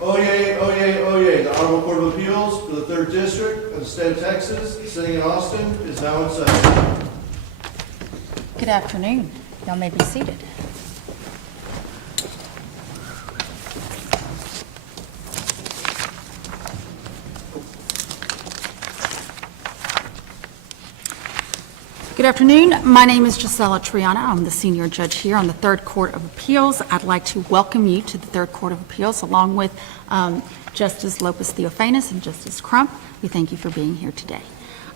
Oyez, oyez, oyez. The Honorable Court of Appeals for the 3rd District of the State of Texas, sitting in Austin, is now in session. Good afternoon. Y'all may be seated. Good afternoon. My name is Gisela Triana. I'm the senior judge here on the 3rd Court of Appeals. I'd like to welcome you to the 3rd Court of Appeals along with Justice Lopez Theophanis and Justice Crump. We thank you for being here today.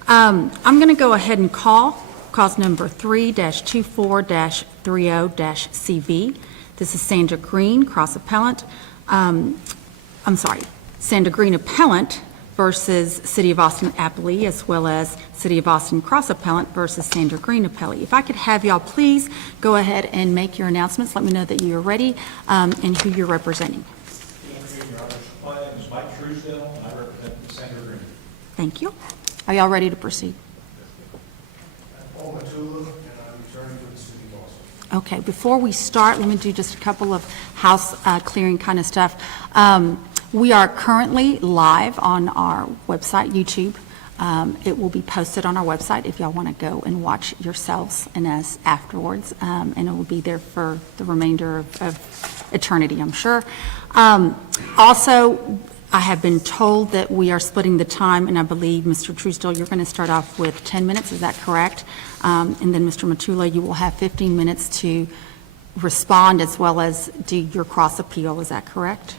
I'm going to go ahead and call cause number 3-24-30-CV. This is Sandra Green, cross appellant. Sandra Green appellant versus City of Austin appellee, as well as City of Austin cross appellant versus Sandra Green appellee. If I could have y'all please go ahead and make your announcements. Let me know that you are ready and who you're representing. My name is Mike Truesdale, and I represent Sandra Green. Thank you. Are y'all ready to proceed? Paul Matula, and I'm returning to the City of Austin. Okay, before we start, let me do just a couple of house clearing kind of stuff. We are currently live on our website, YouTube. It will be posted on our website if y'all want to go and watch yourselves and us afterwards, and it will be there for the remainder of eternity, I'm sure. Also, I have been told that we are splitting the time, and I believe, Mr. Truesdale, you're going to start off with 10 minutes, is that correct? And then, Mr. Matula, you will have 15 minutes to respond as well as do your cross appeal, is that correct?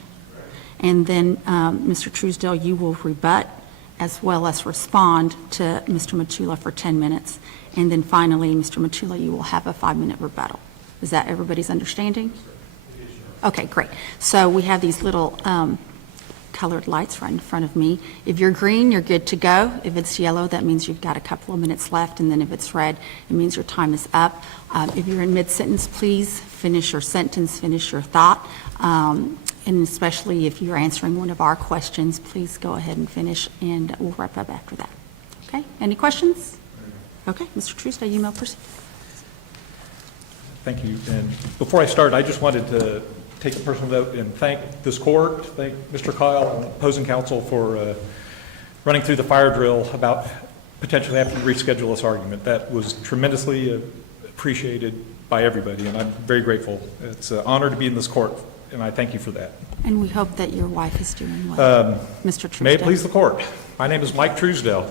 And then, Mr. Truesdale, you will rebut as well as respond to Mr. Matula for 10 minutes. And then finally, Mr. Matula, you will have a 5-minute rebuttal. Is that everybody's understanding? Okay, great. So we have these little colored lights right in front of me. If you're green, you're good to go. If it's yellow, that means you've got a couple of minutes left. And then if it's red, it means your time is up. If you're in mid-sentence, please finish your sentence, finish your thought. And especially if you're answering one of our questions, please go ahead and finish, and we'll wrap up after that. Okay, any questions? Okay, Mr. Truesdale, you may proceed. Thank you. And before I start, I just wanted to take a personal note and thank this court, thank Mr. Kyle and opposing counsel for running through the fire drill about potentially having to reschedule this argument. That was tremendously appreciated by everybody, and I'm very grateful. It's an honor to be in this court, and I thank you for that. And we hope that your wife is doing well. Mr. Truesdale. May it please the court. My name is Mike Truesdale.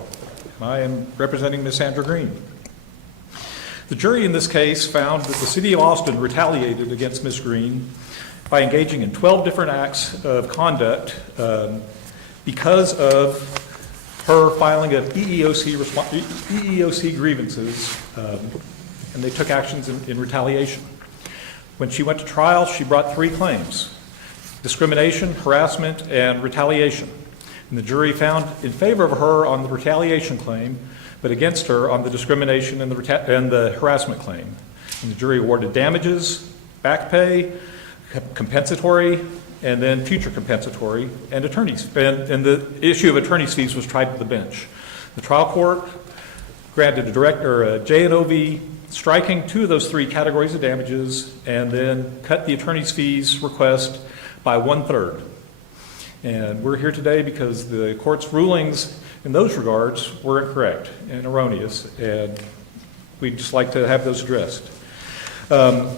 I am representing Ms. Sandra Green. The jury in this case found that the City of Austin retaliated against Ms. Green by engaging in 12 different acts of conduct because of her filing of EEOC grievances, and they took actions in retaliation. When she went to trial, she brought 3 claims: discrimination, harassment, and retaliation. And the jury found in favor of her on the retaliation claim, but against her on the discrimination and the harassment claim. And the jury awarded damages, back pay, compensatory, and then future compensatory, and attorneys. And the issue of attorney's fees was tried to the bench. The trial court granted a J&OV striking 2 of those 3 categories of damages, and then cut the attorney's fees request by 1/3. And we're here today because the court's rulings in those regards were incorrect and erroneous, and we'd just like to have those addressed. I'm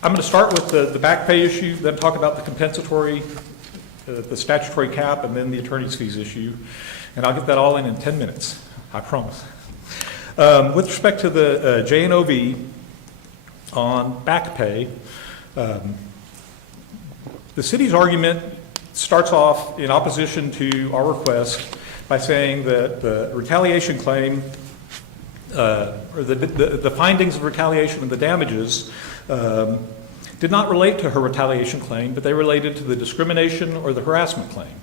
going to start with the back pay issue, then talk about the compensatory, the statutory cap, and then the attorney's fees issue. And I'll get that all in 10 minutes, I promise. With respect to the J&OV on back pay, the city's argument starts off in opposition to our request by saying that the retaliation claim, or the findings of retaliation and the damages did not relate to her retaliation claim, but they related to the discrimination or the harassment claim.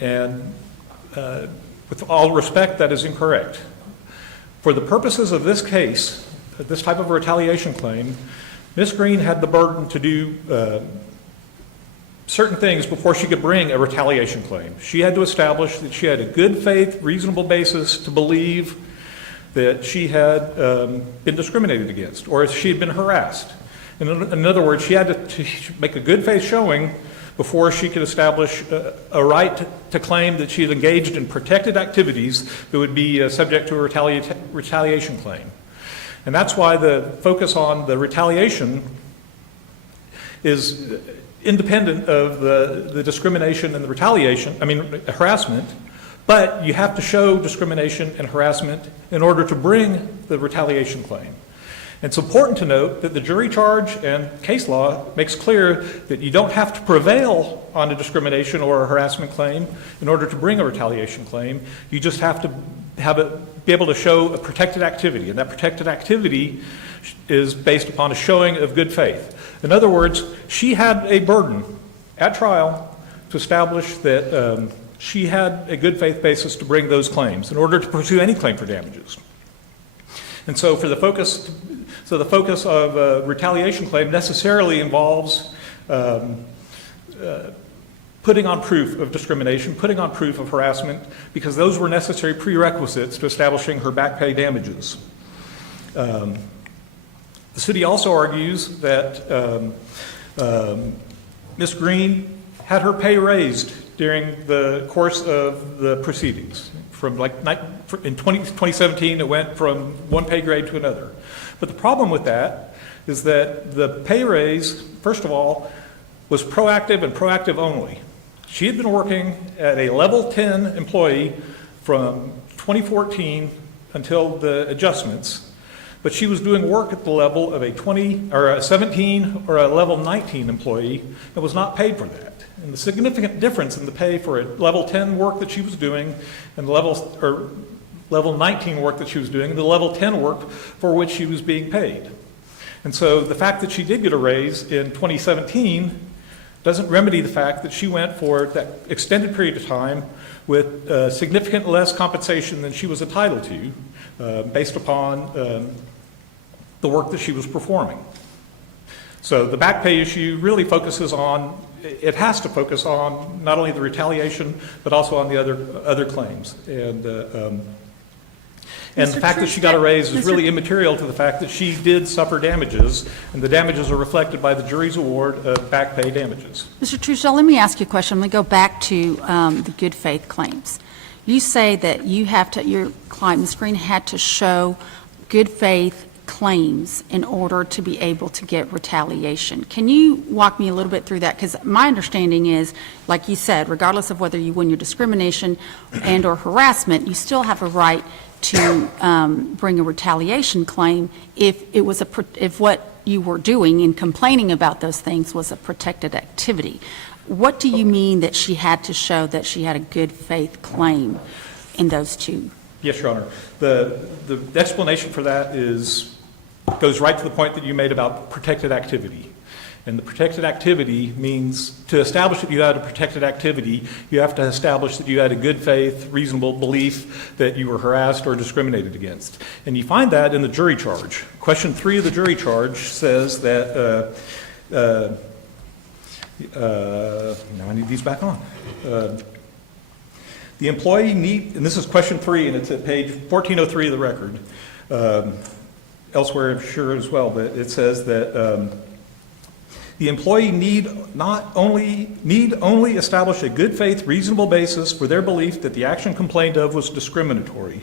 And with all respect, that is incorrect. For the purposes of this case, this type of retaliation claim, Ms. Green had the burden to do certain things before she could bring a retaliation claim. She had to establish that she had a good faith, reasonable basis to believe that she had been discriminated against or she had been harassed. In other words, she had to make a good faith showing before she could establish a right to claim that she had engaged in protected activities that would be subject to a retaliation claim. And that's why the focus on the retaliation is independent of the discrimination and the harassment, but you have to show discrimination and harassment in order to bring the retaliation claim. And it's important to note that the jury charge and case law makes clear that you don't have to prevail on a discrimination or a harassment claim in order to bring a retaliation claim. You just have to be able to show a protected activity, and that protected activity is based upon a showing of good faith. In other words, she had a burden at trial to establish that she had a good faith basis to bring those claims in order to pursue any claim for damages. And so the focus of a retaliation claim necessarily involves putting on proof of discrimination, putting on proof of harassment, because those were necessary prerequisites to establishing her back pay damages. The city also argues that Ms. Green had her pay raised during the course of the proceedings. In 2017, it went from one pay grade to another. But the problem with that is that the pay raise, first of all, was proactive and proactive only. She had been working at a level 10 employee from 2014 until the adjustments, but she was doing work at the level of a 17 or a level 19 employee and was not paid for that. And the significant difference in the pay for a level 10 work that she was doing and the level 19 work that she was doing and the level 10 work for which she was being paid. And so the fact that she did get a raise in 2017 doesn't remedy the fact that she went for that extended period of time with significant less compensation than she was entitled to based upon the work that she was performing. So the back pay issue really it has to focus on not only the retaliation, but also on the other claims. And the fact that she got a raise is really immaterial to the fact that she did suffer damages, and the damages are reflected by the jury's award of back pay damages. Mr. Truesdale, let me ask you a question. Let me go back to the good faith claims. You say that your client, Ms. Green, had to show good faith claims in order to be able to get retaliation. Can you walk me a little bit through that? Because my understanding is, like you said, regardless of whether you win your discrimination and or harassment, you still have a right to bring a retaliation claim if what you were doing and complaining about those things was a protected activity. What do you mean that she had to show that she had a good faith claim in those two? Yes, Your Honor. The explanation for that goes right to the point that you made about protected activity. And the protected activity means to establish that you had a protected activity, you have to establish that you had a good faith, reasonable belief that you were harassed or discriminated against. And you find that in the jury charge. Question 3 of the jury charge says that, now I need these back on. The employee and this is question 3, and it's at page 1403 of the record. Elsewhere, I'm sure as well, but it says that the employee need only establish a good faith, reasonable basis for their belief that the action complained of was discriminatory.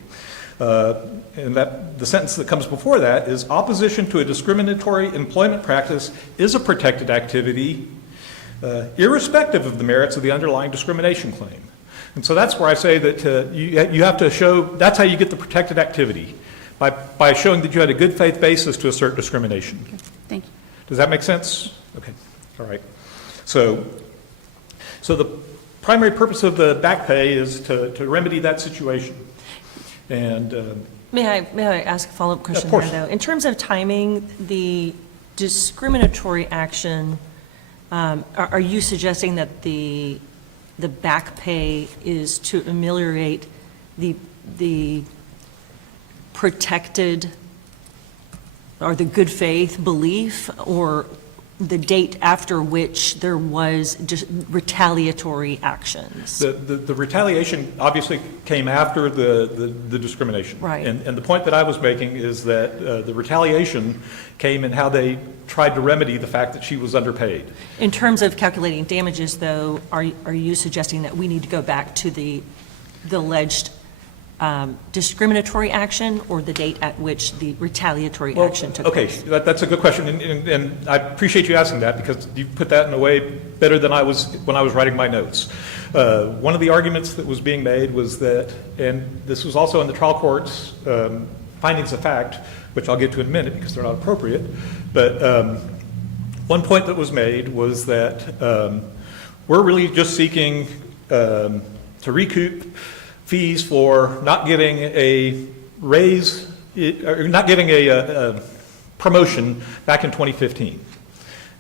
And that the sentence that comes before that is opposition to a discriminatory employment practice is a protected activity, irrespective of the merits of the underlying discrimination claim. And so that's where I say that you have to show, that's how you get the protected activity, by showing that you had a good faith basis to assert discrimination. Okay. Thank you. Does that make sense? Okay, all right. So the primary purpose of the back pay is to remedy that situation. And May I ask a follow-up question of course. there, though? In terms of timing, the discriminatory action, are you suggesting that the back pay is to ameliorate the protected or the good faith belief, or the date after which there was just retaliatory actions? The retaliation obviously came after the discrimination. Right. And the point that I was making is that the retaliation came in how they tried to remedy the fact that she was underpaid. In terms of calculating damages, though, are you suggesting that we need to go back to the alleged discriminatory action or the date at which the retaliatory action took Okay, place? that's a good question, and I appreciate you asking that because you put that in a way better than I was when I was writing my notes. One of the arguments that was being made was that, and this was also in the trial court's findings of fact, which I'll get to in a minute because they're not appropriate, but one point that was made was that we're really just seeking to recoup fees for not getting a raise, or not getting a promotion back in 2015.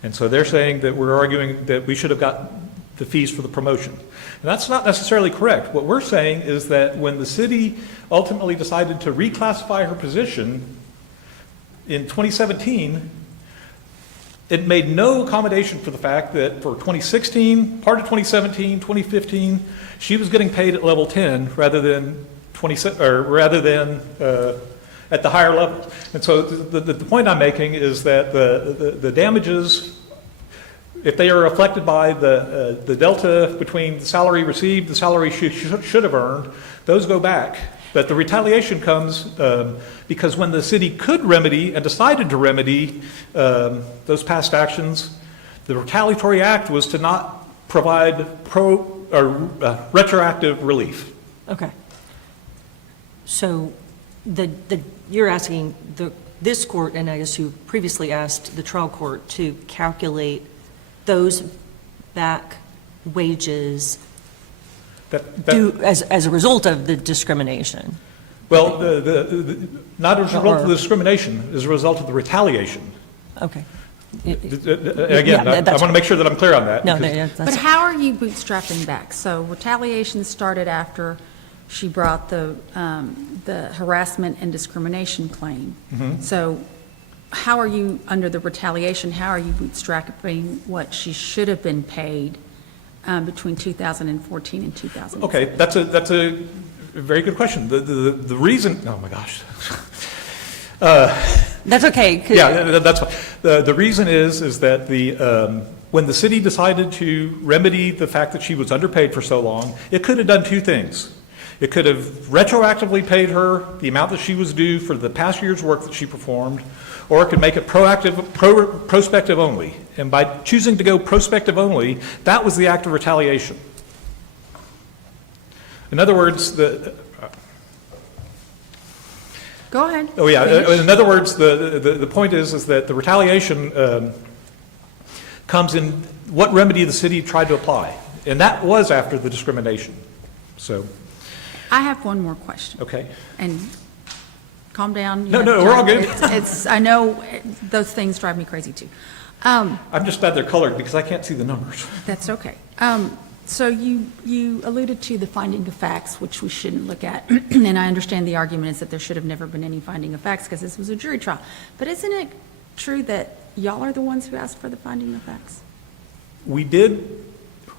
And so they're saying that we're arguing that we should have got the fees for the promotion. And that's not necessarily correct. What we're saying is that when the city ultimately decided to reclassify her position in 2017, it made no accommodation for the fact that for 2016, part of 2017, 2015, she was getting paid at level 10 rather than at the higher level. And so the point I'm making is that the damages, if they are reflected by the delta between the salary received, the salary she should have earned, those go back. But the retaliation comes because when the city could remedy and decided to remedy those past actions, the retaliatory act was to not provide retroactive relief. Okay. So you're asking this court, and I guess you previously asked the trial court to calculate those back wages due as a result of the discrimination. Well, not as a result of the discrimination, as a result of the retaliation. Okay. Again, I want to make sure that I'm clear on that. No, because- that's But how are you bootstrapping back? So retaliation started after she brought the harassment and discrimination claim. So how are you, under the retaliation, how are you bootstrapping what she should have been paid between 2014 and 2016? Okay, that's a very good question. The reason, oh my gosh. That's okay. Yeah, that's fine. The reason is that when the city decided to remedy the fact that she was underpaid for so long, it could have done two things. It could have retroactively paid her the amount that she was due for the past year's work that she performed, or it could make it prospective only. And by choosing to go prospective only, that was the act of retaliation. In other words, Go ahead. Oh, yeah. Finish. In other words, the point is that the retaliation comes in what remedy the city tried to apply. And that was after the discrimination. So, I have one more question. okay. And calm down. No, we're all good. I know those things drive me crazy too. I'm just glad they're colored because I can't see the numbers. That's okay. So you alluded to the finding of facts, which we shouldn't look at. And I understand the argument is that there should have never been any finding of facts because this was a jury trial. But isn't it true that y'all are the ones who asked for the finding of facts? We did,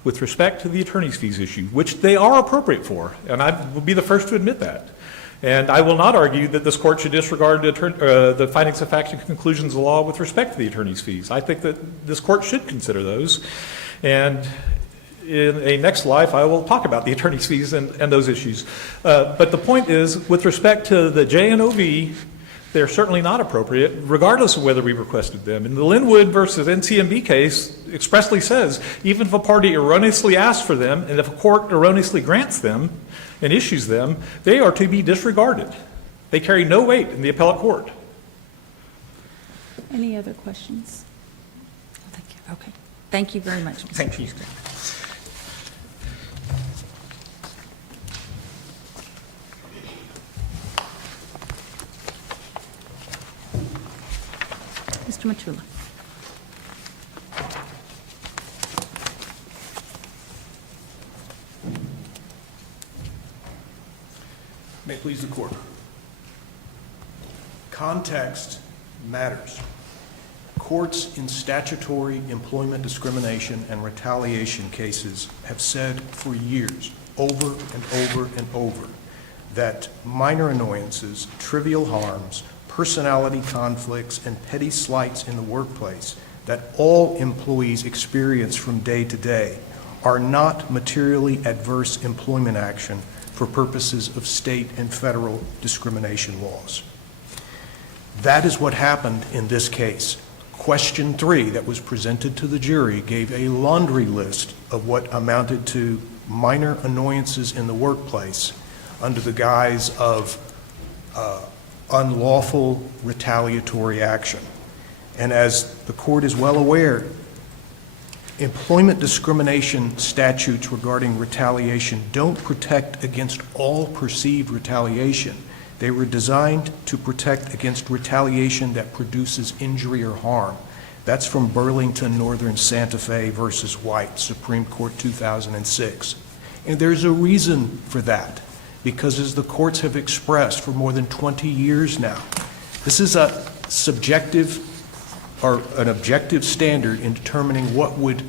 with respect to the attorney's fees issue, which they are appropriate for, and I will be the first to admit that. And I will not argue that this court should disregard the findings of facts and conclusions of law with respect to the attorney's fees. I think that this court should consider those. And in a next life, I will talk about the attorney's fees and those issues. But the point is, with respect to the JNOV, they're certainly not appropriate, regardless of whether we requested them. And the Linwood versus NCMB case expressly says, even if a party erroneously asks for them, and if a court erroneously grants them and issues them, they are to be disregarded. They carry no weight in the appellate court. Any other questions? Thank you. Okay. Thank you very much. Thank you. Mr. Matula. May it please the court. Context matters. Courts in statutory employment discrimination and retaliation cases have said for years, over and over and over, that minor annoyances, trivial harms, personality conflicts, and petty slights in the workplace that all employees experience from day to day are not materially adverse employment action for purposes of state and federal discrimination laws. That is what happened in this case. Question 3 that was presented to the jury gave a laundry list of what amounted to minor annoyances in the workplace under the guise of unlawful retaliatory action. And as the court is well aware, employment discrimination statutes regarding retaliation don't protect against all perceived retaliation. They were designed to protect against retaliation that produces injury or harm. That's from Burlington Northern Santa Fe versus White, Supreme Court 2006. And there's a reason for that, because as the courts have expressed for more than 20 years now, this is a subjective or an objective standard in determining what would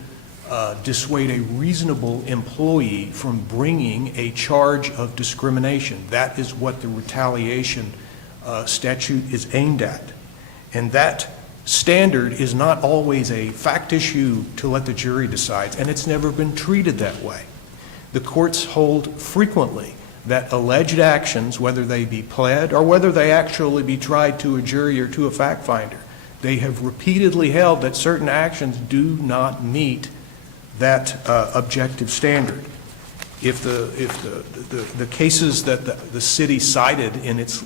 dissuade a reasonable employee from bringing a charge of discrimination. That is what the retaliation statute is aimed at. And that standard is not always a fact issue to let the jury decide, and it's never been treated that way. The courts hold frequently that alleged actions, whether they be pled or whether they actually be tried to a jury or to a fact finder, they have repeatedly held that certain actions do not meet that objective standard. If the cases that the city cited in its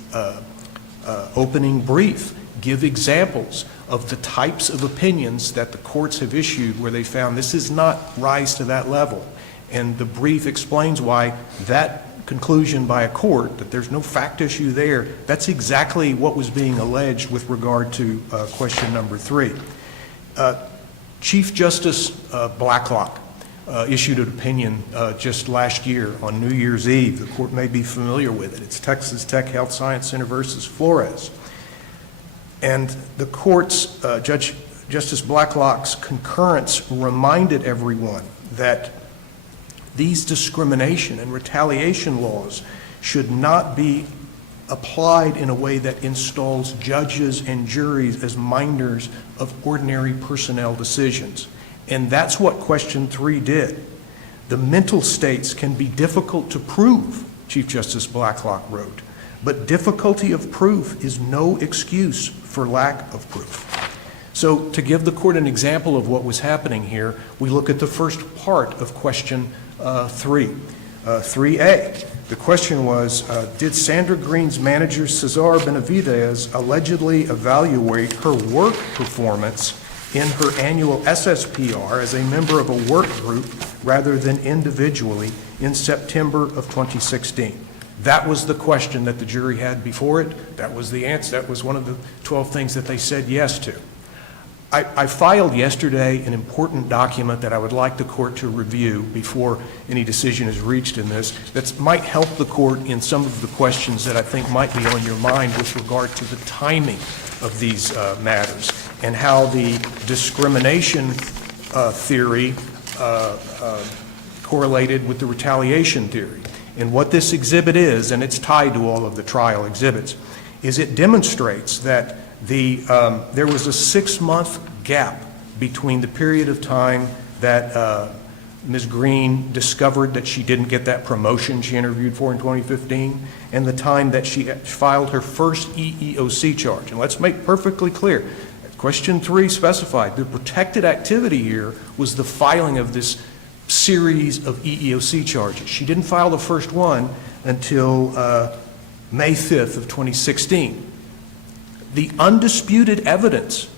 opening brief give examples of the types of opinions that the courts have issued where they found this is not rise to that level, and the brief explains why that conclusion by a court that there's no fact issue there, that's exactly what was being alleged with regard to question number 3. Chief Justice Blacklock issued an opinion just last year on New Year's Eve. The court may be familiar with it. It's Texas Tech Health Science Center versus Flores. And the court's, Justice Blacklock's concurrence reminded everyone that these discrimination and retaliation laws should not be applied in a way that installs judges and juries as minders of ordinary personnel decisions. And that's what question 3 did. The mental states can be difficult to prove, Chief Justice Blacklock wrote, but difficulty of proof is no excuse for lack of proof. So to give the court an example of what was happening here, we look at the first part of question 3A. The question was, did Sandra Green's manager, Cesar Benavidez, allegedly evaluate her work performance in her annual SSPR as a member of a work group rather than individually in September of 2016? That was the question that the jury had before it. That was the answer. That was one of the 12 things that they said yes to. I filed yesterday an important document that I would like the court to review before any decision is reached in this that might help the court in some of the questions that I think might be on your mind with regard to the timing of these matters and how the discrimination theory correlated with the retaliation theory. And what this exhibit is, and it's tied to all of the trial exhibits, is it demonstrates that there was a 6-month gap between the period of time that Ms. Green discovered that she didn't get that promotion she interviewed for in 2015 and the time that she filed her first EEOC charge. And let's make perfectly clear, question 3 specified the protected activity here was the filing of this series of EEOC charges. She didn't file the first one until May 5th of 2016. The undisputed evidence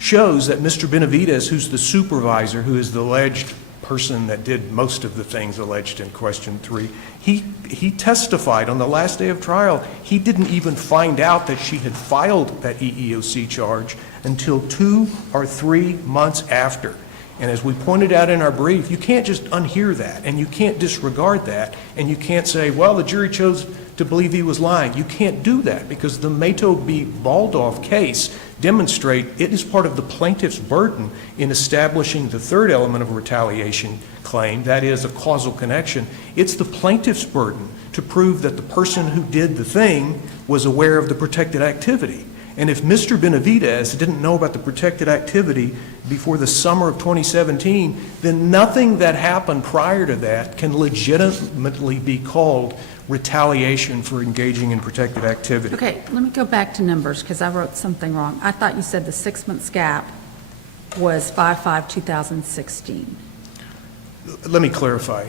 shows that Mr. Benavidez, who's the supervisor, who is the alleged person that did most of the things alleged in question 3, he testified on the last day of trial. He didn't even find out that she had filed that EEOC charge until 2 or 3 months after. And as we pointed out in our brief, you can't just unhear that, and you can't disregard that, and you can't say, well, the jury chose to believe he was lying. You can't do that because the Mato v. Baldoff case demonstrate it is part of the plaintiff's burden in establishing the third element of a retaliation claim, that is a causal connection. It's the plaintiff's burden to prove that the person who did the thing was aware of the protected activity. And if Mr. Benavidez didn't know about the protected activity before the summer of 2017, then nothing that happened prior to that can legitimately be called retaliation for engaging in protected activity. Okay, let me go back to numbers, because I wrote something wrong. I thought you said the 6 months gap was 5/5/2016. Let me clarify,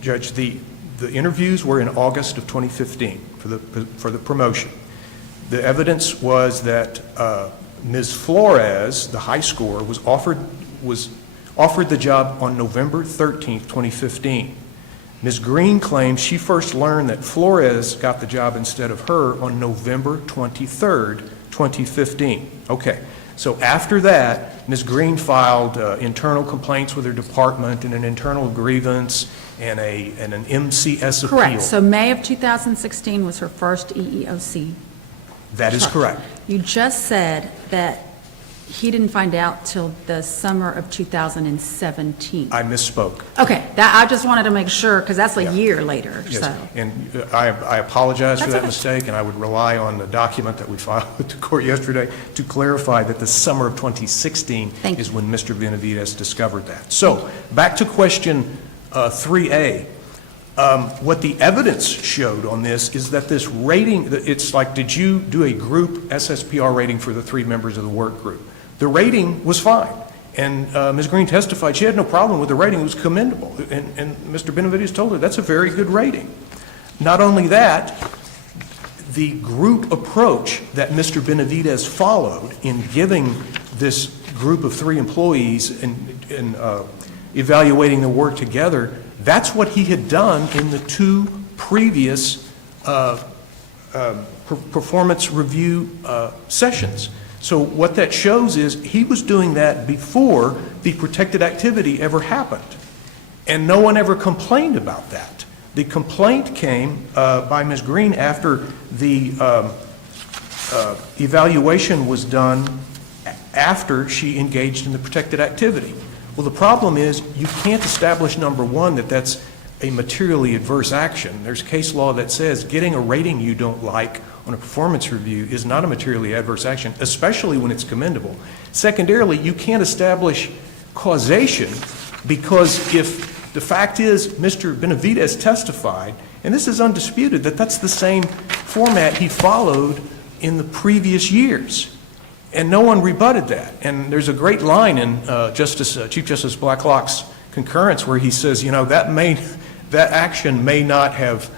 Judge. The interviews were in August of 2015 for the promotion. The evidence was that Ms. Flores, the high scorer, was offered the job on November 13th, 2015. Ms. Green claims she first learned that Flores got the job instead of her on November 23rd, 2015. Okay, so after that, Ms. Green filed internal complaints with her department and an internal grievance and an MCS appeal. Correct, so May of 2016 was her first EEOC. That is correct. You just said that he didn't find out till the summer of 2017. I misspoke. Okay, I just wanted to make sure, because that's a Yeah. year later, Yes, so. and I apologize for That's that okay. mistake, and I would rely on the document that we filed with the court yesterday to clarify that the summer of 2016 Thank is you. when Mr. Benavidez discovered that. So, back to question 3A. What the evidence showed on this is that this rating, it's like, did you do a group SSPR rating for the 3 members of the work group? The rating was fine. And Ms. Green testified she had no problem with the rating. It was commendable. And Mr. Benavidez told her that's a very good rating. Not only that, the group approach that Mr. Benavidez followed in giving this group of 3 employees and evaluating the work together, that's what he had done in the 2 previous performance review sessions. So what that shows is he was doing that before the protected activity ever happened. And no one ever complained about that. The complaint came by Ms. Green after the evaluation was done after she engaged in the protected activity. Well, the problem is you can't establish, number one, that that's a materially adverse action. There's case law that says getting a rating you don't like on a performance review is not a materially adverse action, especially when it's commendable. Secondarily, you can't establish causation because if the fact is Mr. Benavidez testified, and this is undisputed, that that's the same format he followed in the previous years. And no one rebutted that. And there's a great line in Chief Justice Blacklock's concurrence where he says, you know, that action may not have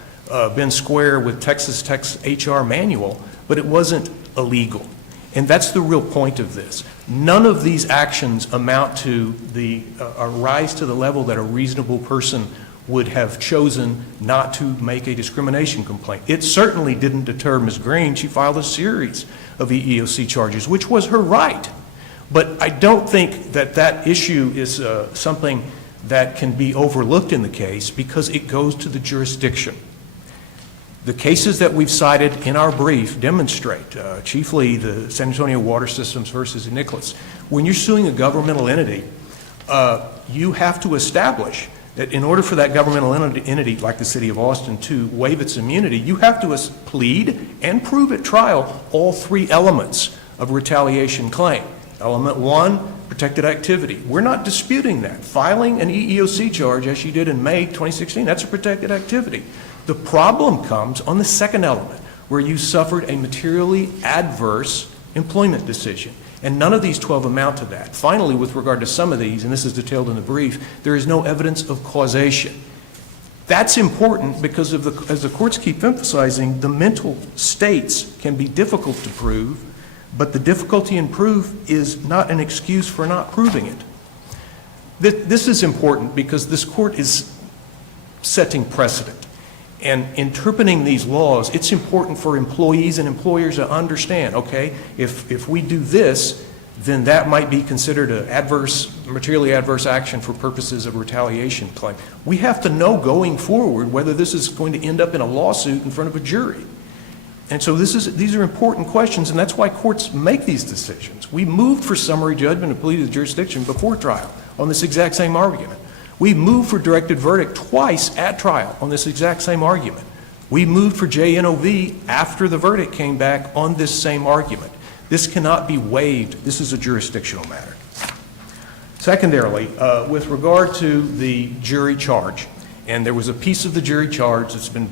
been square with Texas Tech's HR manual, but it wasn't illegal. And that's the real point of this. None of these actions amount to rise to the level that a reasonable person would have chosen not to make a discrimination complaint. It certainly didn't deter Ms. Green. She filed a series of EEOC charges, which was her right. But I don't think that that issue is something that can be overlooked in the case because it goes to the jurisdiction. The cases that we've cited in our brief demonstrate, chiefly the San Antonio Water Systems versus Nicholas. When you're suing a governmental entity, you have to establish that in order for that governmental entity, like the City of Austin, to waive its immunity, you have to plead and prove at trial all 3 elements of a retaliation claim. Element 1, protected activity. We're not disputing that. Filing an EEOC charge, as you did in May 2016, that's a protected activity. The problem comes on the second element, where you suffered a materially adverse employment decision. And none of these 12 amount to that. Finally, with regard to some of these, and this is detailed in the brief, there is no evidence of causation. That's important because as the courts keep emphasizing, the mental states can be difficult to prove, but the difficulty in proof is not an excuse for not proving it. This is important because this court is setting precedent. And interpreting these laws, it's important for employees and employers to understand, okay, if we do this, then that might be considered an materially adverse action for purposes of retaliation claim. We have to know going forward whether this is going to end up in a lawsuit in front of a jury. And so these are important questions, and that's why courts make these decisions. We moved for summary judgment and plea to the jurisdiction before trial on this exact same argument. We moved for directed verdict twice at trial on this exact same argument. We moved for JNOV after the verdict came back on this same argument. This cannot be waived. This is a jurisdictional matter. Secondarily, with regard to the jury charge, and there was a piece of the jury charge that's been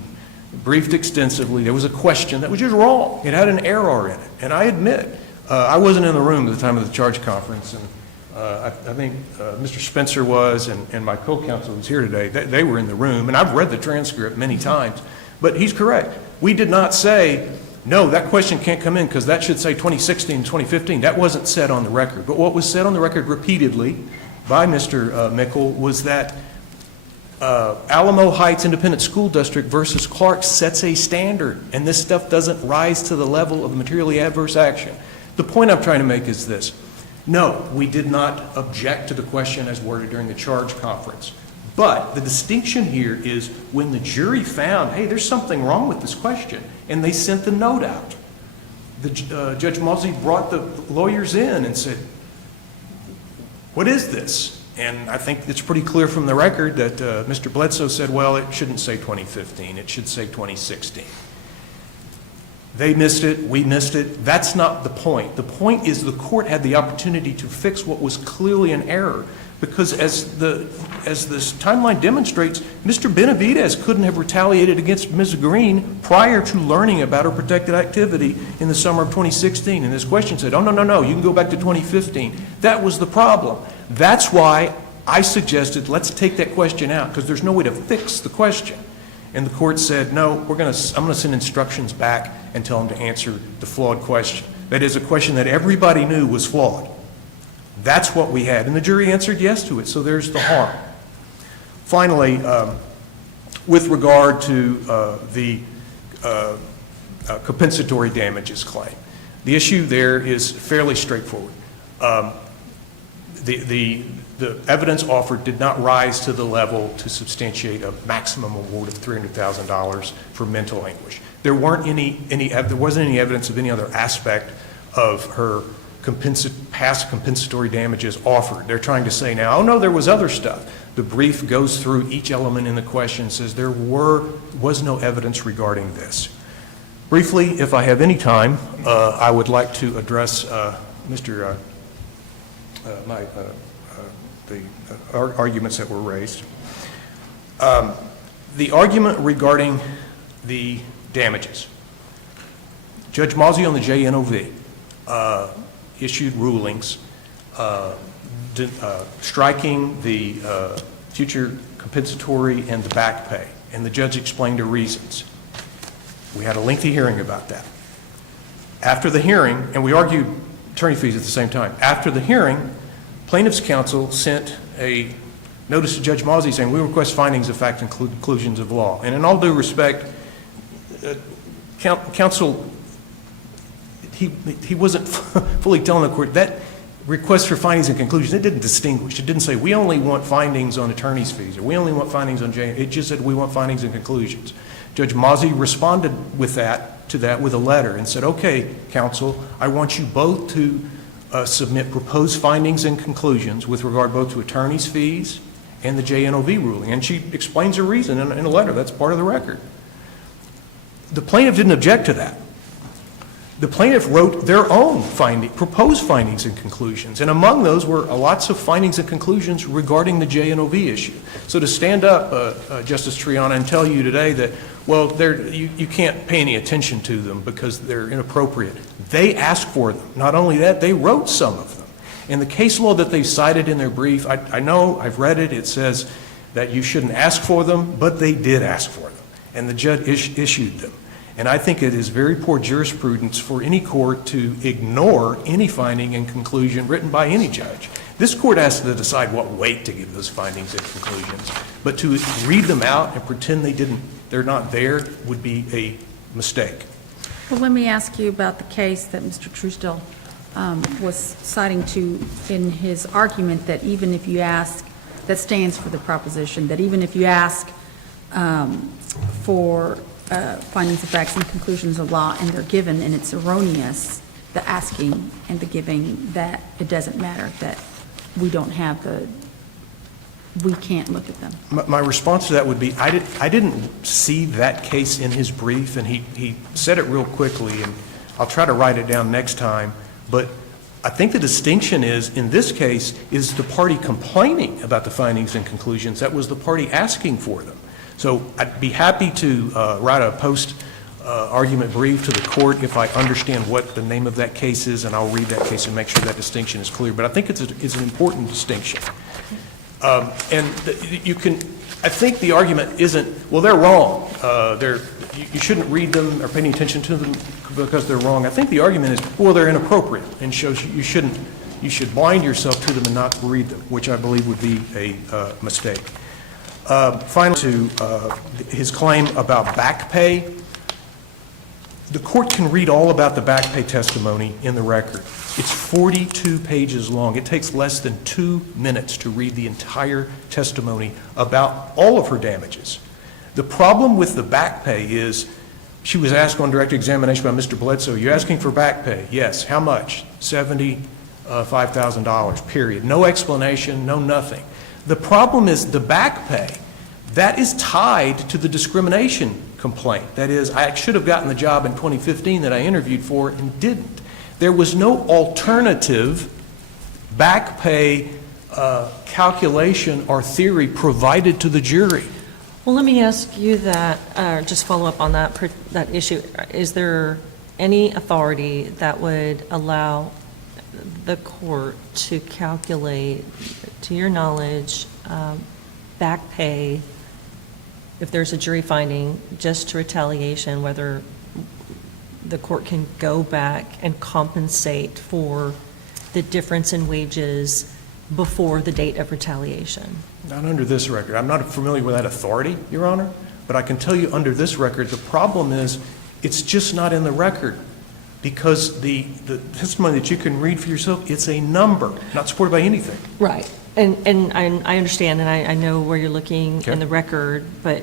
briefed extensively. There was a question that was just wrong. It had an error in it. And I admit, I wasn't in the room at the time of the charge conference, and I think Mr. Spencer was, and my co-counsel who's here today, they were in the room, and I've read the transcript many times. But he's correct. We did not say, no, that question can't come in because that should say 2016, 2015. That wasn't said on the record. But what was said on the record repeatedly by Mr. Mickle was that Alamo Heights Independent School District versus Clark sets a standard, and this stuff doesn't rise to the level of materially adverse action. The point I'm trying to make is this. No, we did not object to the question as worded during the charge conference. But the distinction here is when the jury found, hey, there's something wrong with this question, and they sent the note out. Judge Mosey brought the lawyers in and said, what is this? And I think it's pretty clear from the record that Mr. Bledsoe said, well, it shouldn't say 2015, it should say 2016. They missed it, we missed it. That's not the point. The point is the court had the opportunity to fix what was clearly an error, because as this timeline demonstrates, Mr. Benavidez couldn't have retaliated against Ms. Green prior to learning about her protected activity in the summer of 2016. And this question said, oh, no, you can go back to 2015. That was the problem. That's why I suggested let's take that question out, because there's no way to fix the question. And the court said, no, I'm going to send instructions back and tell them to answer the flawed question. That is a question that everybody knew was flawed. That's what we had. And the jury answered yes to it, so there's the harm. Finally, with regard to the compensatory damages claim, the issue there is fairly straightforward. The evidence offered did not rise to the level to substantiate a maximum award of $300,000 for mental anguish. There wasn't any evidence of any other aspect of her past compensatory damages offered. They're trying to say now, oh no, there was other stuff. The brief goes through each element in the question and says there was no evidence regarding this. Briefly, if I have any time, I would like to address the arguments that were raised. The argument regarding the damages. Judge Mosey on the JNOV issued rulings striking the future compensatory and the back pay, and the judge explained the reasons. We had a lengthy hearing about that. After the hearing, and we argued attorney fees at the same time, after the hearing, plaintiff's counsel sent a notice to Judge Mosey saying we request findings of fact and conclusions of law. And in all due respect, counsel, he wasn't fully telling the court that request for findings and conclusions, it didn't distinguish. It didn't say we only want findings on attorney's fees or we only want findings on J. It just said we want findings and conclusions. Judge Mosey responded to that with a letter and said, okay, counsel, I want you both to submit proposed findings and conclusions with regard both to attorney's fees and the JNOV ruling. And she explains her reason in a letter. That's part of the record. The plaintiff didn't object to that. The plaintiff wrote their own proposed findings and conclusions, and among those were lots of findings and conclusions regarding the JNOV issue. So to stand up, Justice Triana, and tell you today that, well, you can't pay any attention to them because they're inappropriate. They asked for them. Not only that, they wrote some of them. And the case law that they cited in their brief, I know, I've read it, it says that you shouldn't ask for them, but they did ask for them, and the judge issued them. And I think it is very poor jurisprudence for any court to ignore any finding and conclusion written by any judge. This court has to decide what weight to give those findings and conclusions, but to read them out and pretend they're not there would be a mistake. Well, let me ask you about the case that Mr. Truesdell was citing to in his argument that even if you ask, that stands for the proposition, that even if you ask for findings of facts and conclusions of law and they're given and it's erroneous, the asking and the giving, that it doesn't matter, that we don't have we can't look at them. My response to that would be, I didn't see that case in his brief, and he said it real quickly, and I'll try to write it down next time, but I think the distinction is, in this case, is the party complaining about the findings and conclusions. That was the party asking for them. So I'd be happy to write a post-argument brief to the court if I understand what the name of that case is, and I'll read that case and make sure that distinction is clear. But I think it's an important distinction. I think the argument isn't, well, they're wrong. You shouldn't read them or pay any attention to them because they're wrong. I think the argument is, well, they're inappropriate and shows you should blind yourself to them and not read them, which I believe would be a mistake. Finally, to his claim about back pay, the court can read all about the back pay testimony in the record. It's 42 pages long. It takes less than 2 minutes to read the entire testimony about all of her damages. The problem with the back pay is she was asked on direct examination by Mr. Bledsoe, you're asking for back pay? Yes. How much? $75,000, period. No explanation, no nothing. The problem is the back pay. That is tied to the discrimination complaint. That is, I should have gotten the job in 2015 that I interviewed for and didn't. There was no alternative back pay calculation or theory provided to the jury. Well, let me ask you that, just follow up on that issue. Is there any authority that would allow the court to calculate, to your knowledge, back pay, if there's a jury finding, just to retaliation, whether the court can go back and compensate for the difference in wages before the date of retaliation? Not under this record. I'm not familiar with that authority, Your Honor, but I can tell you under this record, the problem is it's just not in the record because the testimony that you can read for yourself, it's a number, not supported by anything. Right. And I understand, and I know where you're looking Okay. in the record, but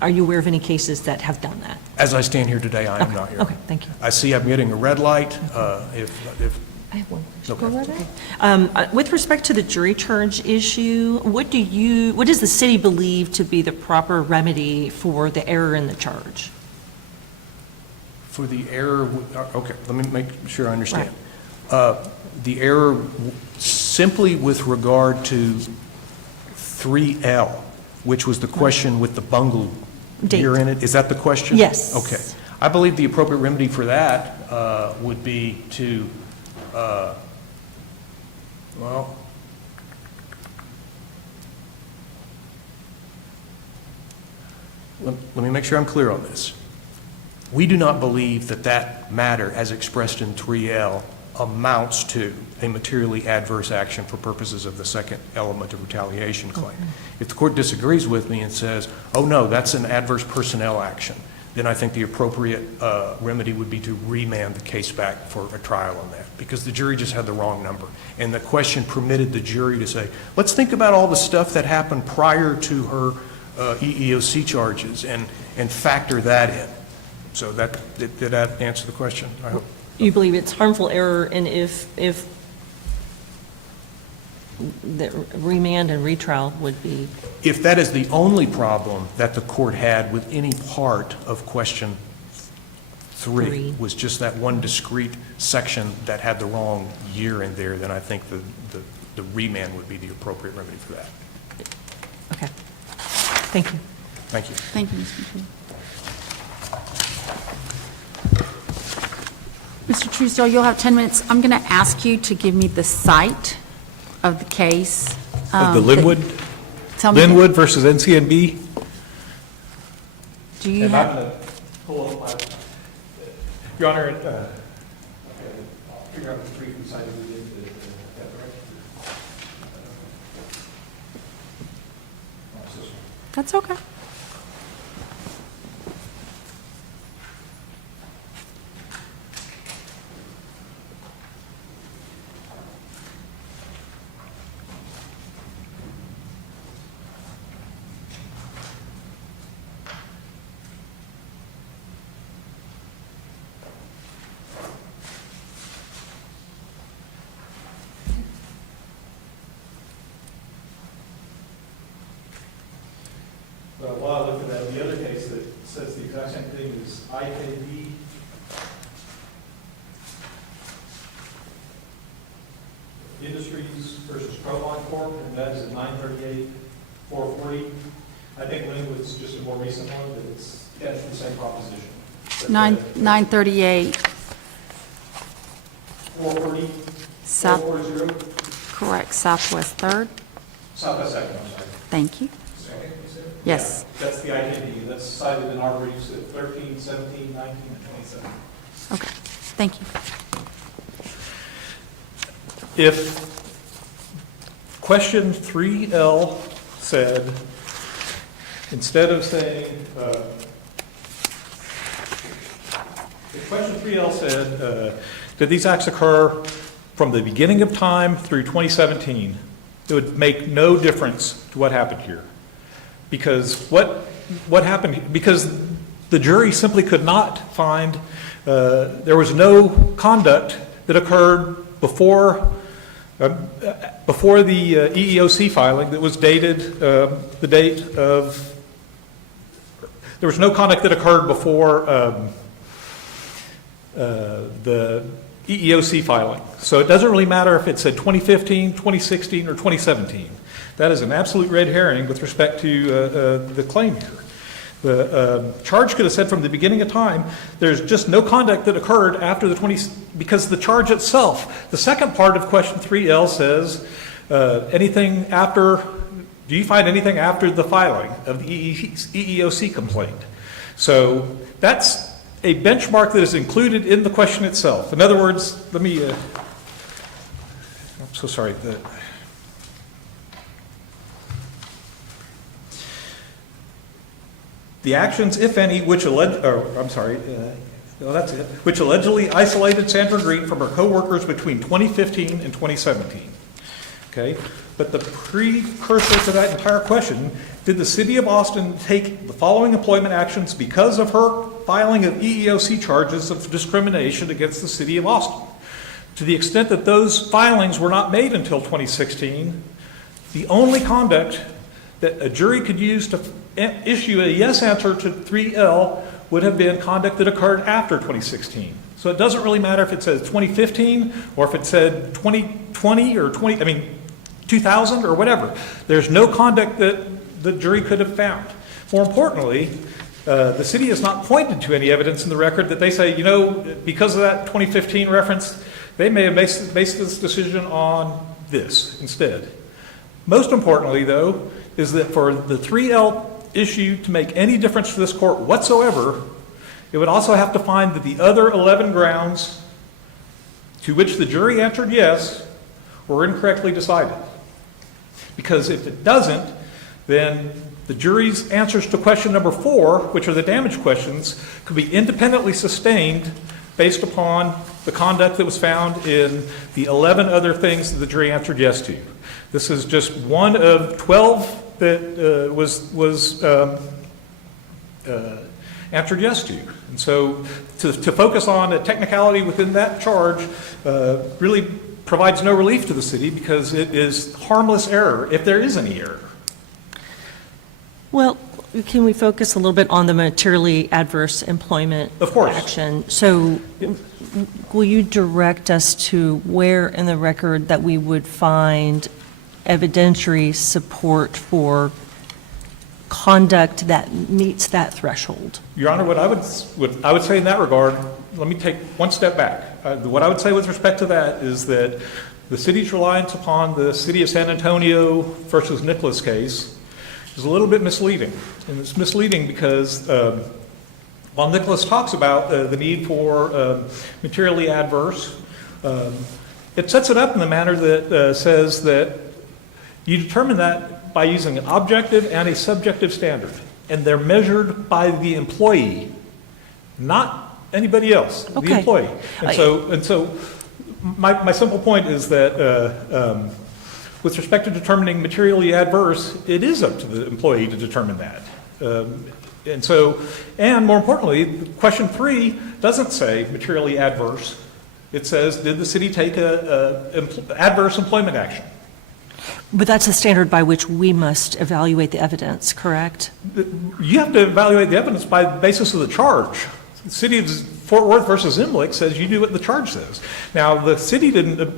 are you aware of any cases that have done that? As I stand here today, I am not here. Okay, thank you. I see I'm getting a red light. If I have one question. Okay. Go right ahead. With respect to the jury charge issue, what does the city believe to be the proper remedy for the error in the charge? For the error, okay, let me make sure I understand. The error simply with regard to 3L, which was the question with the bungled year in it, is that the question? Yes. Okay. I believe the appropriate remedy for that would be to, well, let me make sure I'm clear on this. We do not believe that that matter, as expressed in 3L, amounts to a materially adverse action for purposes of the second element of retaliation claim. If the court disagrees with me and says, oh no, that's an adverse personnel action, then I think the appropriate remedy would be to remand the case back for a trial on that, because the jury just had the wrong number. And the question permitted the jury to say, let's think about all the stuff that happened prior to her EEOC charges and factor that in. So did that answer the question? I hope. You believe it's harmful error, and if the remand and retrial would be? If that is the only problem that the court had with any part of question 3, was just that one discrete section that had the wrong year in there, then I think the remand would be the appropriate remedy for that. Okay. Thank you. Thank you. Thank you, Mr. Truesdale. Mr. Truesdale, you'll have 10 minutes. I'm going to ask you to give me the site of the case. Of the Linwood? Tell me. Linwood versus NCNB? Do you And I'm have, going to pull up my, Your Honor, I'll figure out the brief and site of the that's okay. While I looked at that, the other case that says the exact same thing is IKB. Industries versus Prolon Corp., and that is at 938-440. I think Lynn was just a more recent one, but it's the same proposition. But, 938 440, South, 440, correct, Southwest 3rd. Southwest Second, I'm sorry. Thank you. Second, you said? Yes. Yeah, that's the IKB. That's cited in our briefs at 13, 17, 19, and 27. Okay, thank you. If question 3L said, instead of saying, if question 3L said, did these acts occur from the beginning of time through 2017, it would make no difference to what happened here. Because what happened, because the jury simply could not find, there was no conduct that occurred before the EEOC filing that was dated, the date of, there was no conduct that occurred before the EEOC filing. So it doesn't really matter if it said 2015, 2016, or 2017. That is an absolute red herring with respect to the claim here. The charge could have said from the beginning of time, there's just no conduct that occurred after the because the charge itself, the second part of question 3L says, anything after, do you find anything after the filing of the EEOC complaint? So that's a benchmark that is included in the question itself. In other words, let me, I'm so sorry. The actions, if any, which which allegedly isolated Sandra Green from her coworkers between 2015 and 2017. Okay, but the precursor to that entire question, did the City of Austin take the following employment actions because of her filing of EEOC charges of discrimination against the City of Austin? To the extent that those filings were not made until 2016, the only conduct that a jury could use to issue a yes answer to 3L would have been conduct that occurred after 2016. So it doesn't really matter if it says 2015 or if it said 2020 or 2000 or whatever. There's no conduct that the jury could have found. More importantly, the city has not pointed to any evidence in the record that they say, you know, because of that 2015 reference, they may have based this decision on this instead. Most importantly, though, is that for the 3L issue to make any difference to this court whatsoever, it would also have to find that the other 11 grounds to which the jury answered yes were incorrectly decided. Because if it doesn't, then the jury's answers to question number 4, which are the damage questions, could be independently sustained based upon the conduct that was found in the 11 other things that the jury answered yes to. This is just one of 12 that was answered yes to. And so to focus on a technicality within that charge really provides no relief to the city because it is harmless error if there is any error. Well, can we focus a little bit on the materially adverse employment Of course. action? So will you direct us to where in the record that we would find evidentiary support for conduct that meets that threshold? Your Honor, what I would say in that regard, let me take one step back. What I would say with respect to that is that the city's reliance upon the City of San Antonio versus Nicholas case is a little bit misleading. And it's misleading because while Nicholas talks about the need for materially adverse, it sets it up in the manner that says that you determine that by using an objective and a subjective standard. And they're measured by the employee, not anybody else, the Okay. employee. And so my simple point is that with respect to determining materially adverse, it is up to the employee to determine that. And more importantly, question 3 doesn't say materially adverse. It says, did the city take a adverse employment action? But that's the standard by which we must evaluate the evidence, correct? You have to evaluate the evidence by the basis of the charge. The city of Fort Worth versus Imlich says you do what the charge says. Now, the city didn't,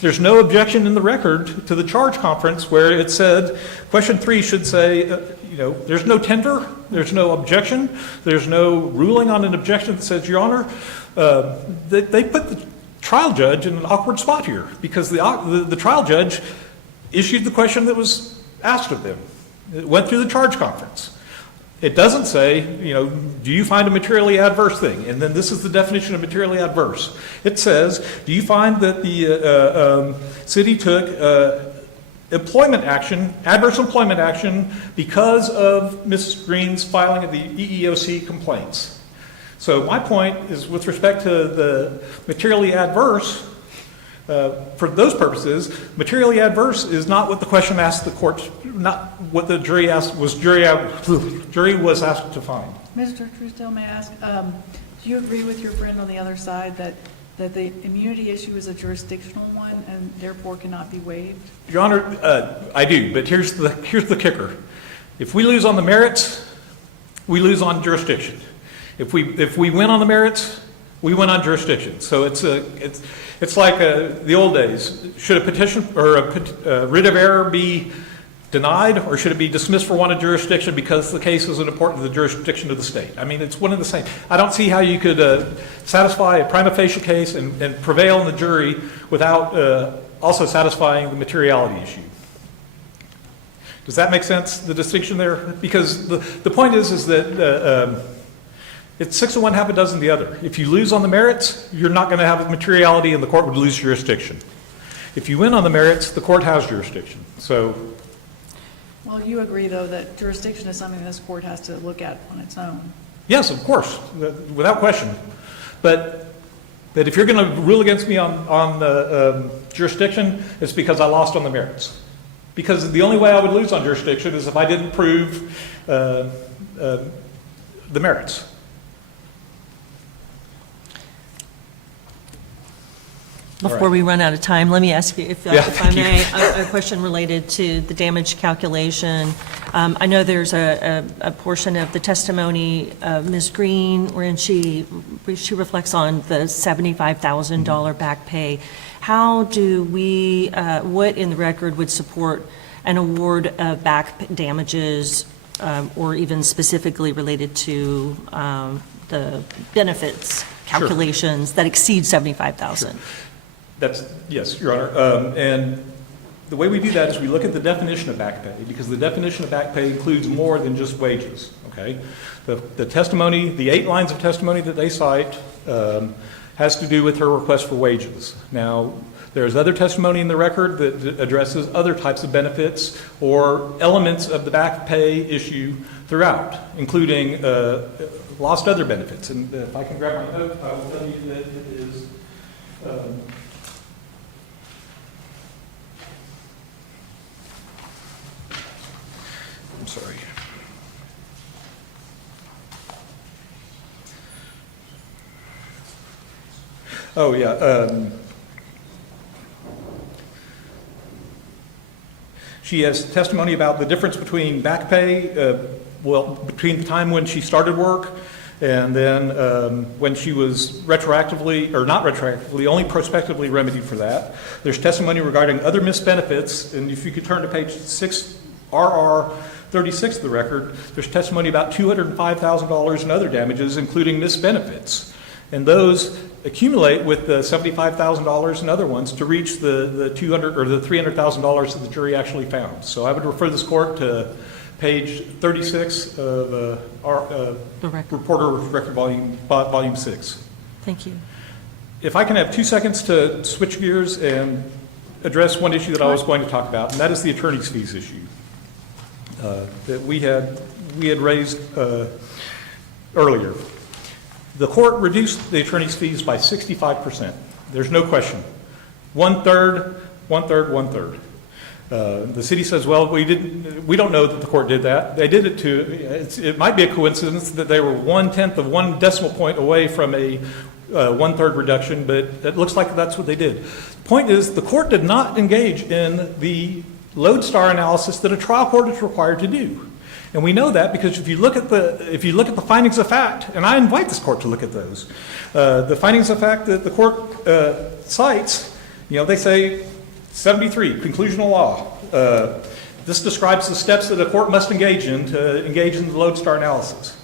there's no objection in the record to the charge conference where it said, question 3 should say, there's no tender, there's no objection, there's no ruling on an objection that says, Your Honor, they put the trial judge in an awkward spot here because the trial judge issued the question that was asked of them. It went through the charge conference. It doesn't say, do you find a materially adverse thing? And then this is the definition of materially adverse. It says, do you find that the city took employment action, adverse employment action, because of Ms. Green's filing of the EEOC complaints? So my point is with respect to the materially adverse, for those purposes, materially adverse is not what the question asked the court, not what the jury was asked to find. Mr. Truesdale, may I ask, do you agree with your friend on the other side that the immunity issue is a jurisdictional one and therefore cannot be waived? Your Honor, I do, but here's the kicker. If we lose on the merits, we lose on jurisdiction. If we win on the merits, we win on jurisdiction. So it's like the old days. Should a petition or a writ of error be denied, or should it be dismissed for want of jurisdiction because the case isn't important to the jurisdiction of the state? I mean, it's one and the same. I don't see how you could satisfy a prima facie case and prevail in the jury without also satisfying the materiality issue. Does that make sense, the distinction there? Because the point is that it's 6 of one, half a dozen of the other. If you lose on the merits, you're not going to have materiality and the court would lose jurisdiction. If you win on the merits, the court has jurisdiction. So, Well, you agree, though, that jurisdiction is something this court has to look at on its own. yes, of course, without question. But if you're going to rule against me on jurisdiction, it's because I lost on the merits. Because the only way I would lose on jurisdiction is if I didn't prove the merits. Before we run out of time, let me ask you, if I thank you. may, a question related to the damage calculation. I know there's a portion of the testimony of Ms. Green wherein she reflects on the $75,000 back pay. How do we, what in the record would support an award of back damages, or even specifically related to the benefits calculations that exceed $75,000? Yes, Your Honor. And the way we do that is we look at the definition of back pay, because the definition of back pay includes more than just wages, okay? The testimony, the 8 lines of testimony that they cite has to do with her request for wages. Now, there's other testimony in the record that addresses other types of benefits or elements of the back pay issue throughout, including lost other benefits. And if I can grab my note, I will tell you that it is... I'm sorry. Oh, yeah. She has testimony about the difference between back pay, between the time when she started work and then when she was retroactively, or not retroactively, only prospectively remedied for that. There's testimony regarding other missed benefits, and if you could turn to page 6, RR 36 of the record, there's testimony about $205,000 in other damages, including missed benefits. And those accumulate with the $75,000 and other ones to reach the $200,000 or the $300,000 that the jury actually found. So I would refer this court to page 36 of our Reporter Record Volume 6. Thank you. If I can have 2 seconds to switch gears and address one issue that I was going to talk about, and that is the attorney's fees issue that we had raised earlier. The court reduced the attorney's fees by 65%. There's no question. 1/3, 1/3, 1/3. The city says, well, we don't know that the court did that. They did it it might be a coincidence that they were 1/10 of 1 decimal point away from a 1/3 reduction, but it looks like that's what they did. The point is, the court did not engage in the lodestar analysis that a trial court is required to do. And we know that because if you look at the findings of fact, and I invite this court to look at those, the findings of fact that the court cites, they say 73, conclusional law. This describes the steps that a court must engage in to engage in the lodestar analysis.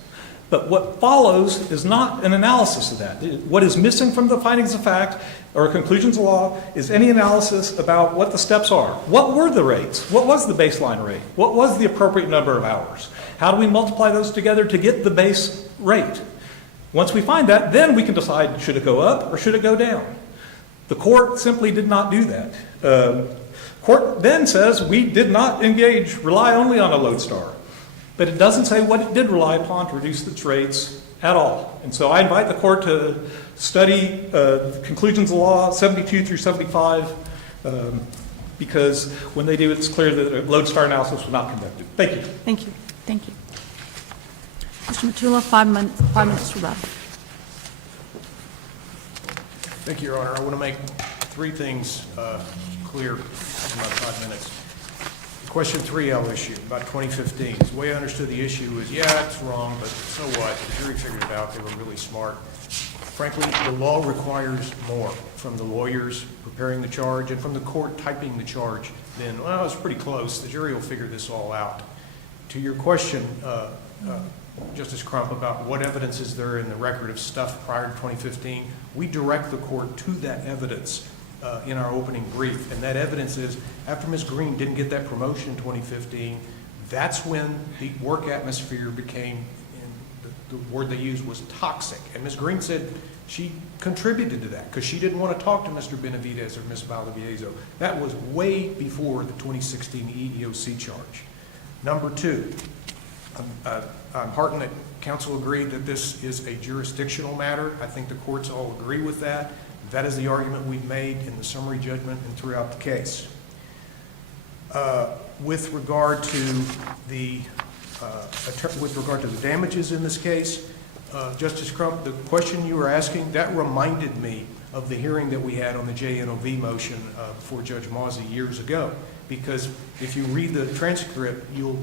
But what follows is not an analysis of that. What is missing from the findings of fact or conclusions of law is any analysis about what the steps are. What were the rates? What was the baseline rate? What was the appropriate number of hours? How do we multiply those together to get the base rate? Once we find that, then we can decide, should it go up or should it go down? The court simply did not do that. Court then says we did not rely only on a lodestar. But it doesn't say what it did rely upon to reduce its rates at all. And so I invite the court to study conclusions of law 72 through 75 because when they do, it's clear that a lodestar analysis was not conducted. Thank you. Thank you. Thank you. Mr. Matula, 5 minutes to wrap. Thank you, Your Honor. I want to make three things clear in my 5 minutes. Question 3L issue about 2015. The way I understood the issue is, yeah, it's wrong, but so what? The jury figured it out. They were really smart. Frankly, the law requires more from the lawyers preparing the charge and from the court typing the charge than, well, it's pretty close. The jury will figure this all out. To your question, Justice Crump, about what evidence is there in the record of stuff prior to 2015, we direct the court to that evidence in our opening brief. And that evidence is, after Ms. Green didn't get that promotion in 2015, that's when the work atmosphere became, the word they used was toxic. And Ms. Green said she contributed to that because she didn't want to talk to Mr. Benavidez or Ms. Valdivieso. That was way before the 2016 EEOC charge. Number two, I'm heartened that counsel agreed that this is a jurisdictional matter. I think the courts all agree with that. That is the argument we've made in the summary judgment and throughout the case. With regard to the damages in this case, Justice Crump, the question you were asking, that reminded me of the hearing that we had on the JNOV motion before Judge Mozzie years ago. Because if you read the transcript, you'll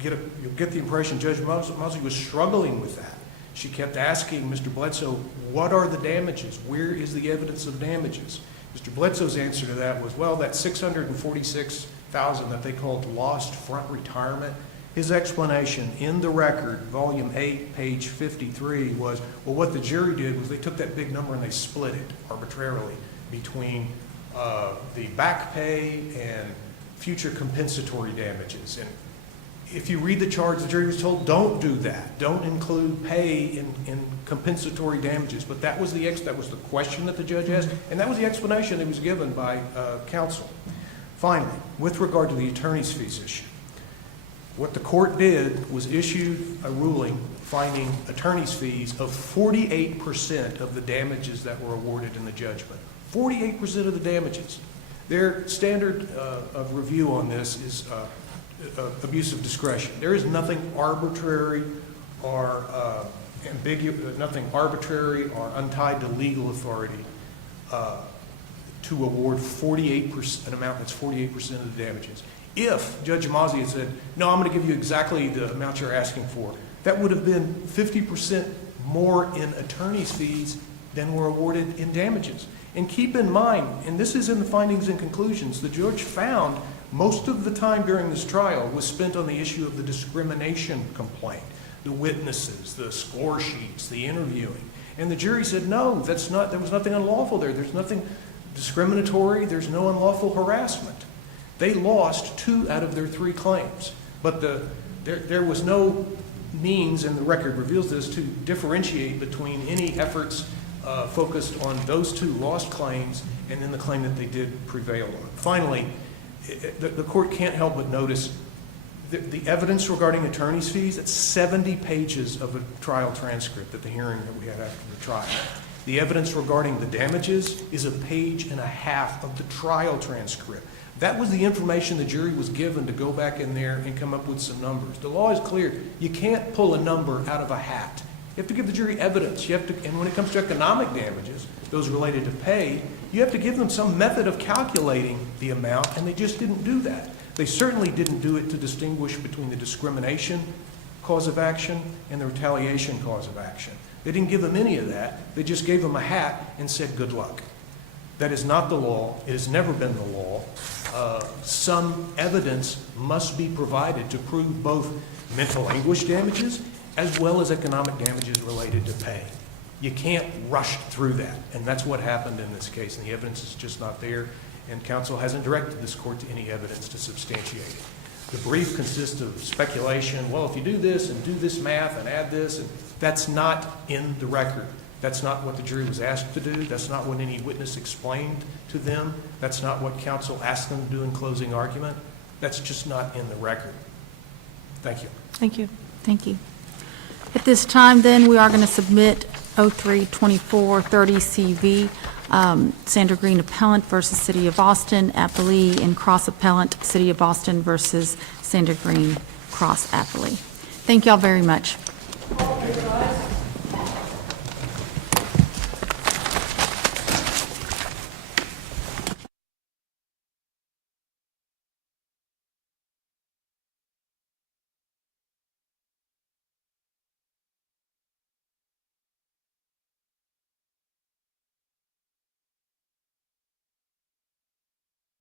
get the impression Judge Mozzie was struggling with that. She kept asking Mr. Bledsoe, what are the damages? Where is the evidence of damages? Mr. Bledsoe's answer to that was, well, that $646,000 that they called lost front retirement, his explanation in the record, volume 8, page 53, was, well, what the jury did was they took that big number and they split it arbitrarily between the back pay and future compensatory damages. And if you read the charge, the jury was told, don't do that. Don't include pay in compensatory damages. But that was the question that the judge asked, and that was the explanation that was given by counsel. Finally, with regard to the attorney's fees issue, what the court did was issued a ruling finding attorney's fees of 48% of the damages that were awarded in the judgment. 48% of the damages. Their standard of review on this is abuse of discretion. There is nothing arbitrary or ambiguous, nothing arbitrary or untied to legal authority to award 48%, an amount that's 48% of the damages. If Judge Mozzie had said, no, I'm going to give you exactly the amount you're asking for, that would have been 50% more in attorney's fees than were awarded in damages. And keep in mind, and this is in the findings and conclusions, the judge found most of the time during this trial was spent on the issue of the discrimination complaint, the witnesses, the score sheets, the interviewing. And the jury said, no, there was nothing unlawful there. There's nothing discriminatory. There's no unlawful harassment. They lost 2 out of their 3 claims. But there was no means, and the record reveals this, to differentiate between any efforts focused on those 2 lost claims and then the claim that they did prevail on. Finally, the court can't help but notice the evidence regarding attorney's fees. It's 70 pages of a trial transcript at the hearing that we had after the trial. The evidence regarding the damages is 1.5 pages of the trial transcript. That was the information the jury was given to go back in there and come up with some numbers. The law is clear. You can't pull a number out of a hat. You have to give the jury evidence. And when it comes to economic damages, those related to pay, You have to give them some method of calculating the amount, and they just didn't do that. They certainly didn't do it to distinguish between the discrimination cause of action and the retaliation cause of action. They didn't give them any of that. They just gave them a hat and said, good luck. That is not the law. It has never been the law. Some evidence must be provided to prove both mental anguish damages as well as economic damages related to pay. You can't rush through that, and that's what happened in this case, and the evidence is just not there, and counsel hasn't directed this court to any evidence to substantiate it. The brief consists of speculation, well, if you do this and do this math and add this, and that's not in the record. That's not what the jury was asked to do. That's not what any witness explained to them. That's not what counsel asked them to do in closing argument. That's just not in the record. Thank you. Thank you. Thank you. At this time, then, we are going to submit 03-2430 CV, Sandra Green Appellant versus City of Austin, Appellee, and Cross Appellant, City of Austin versus Sandra Green, Cross Appellee. Thank you all very much.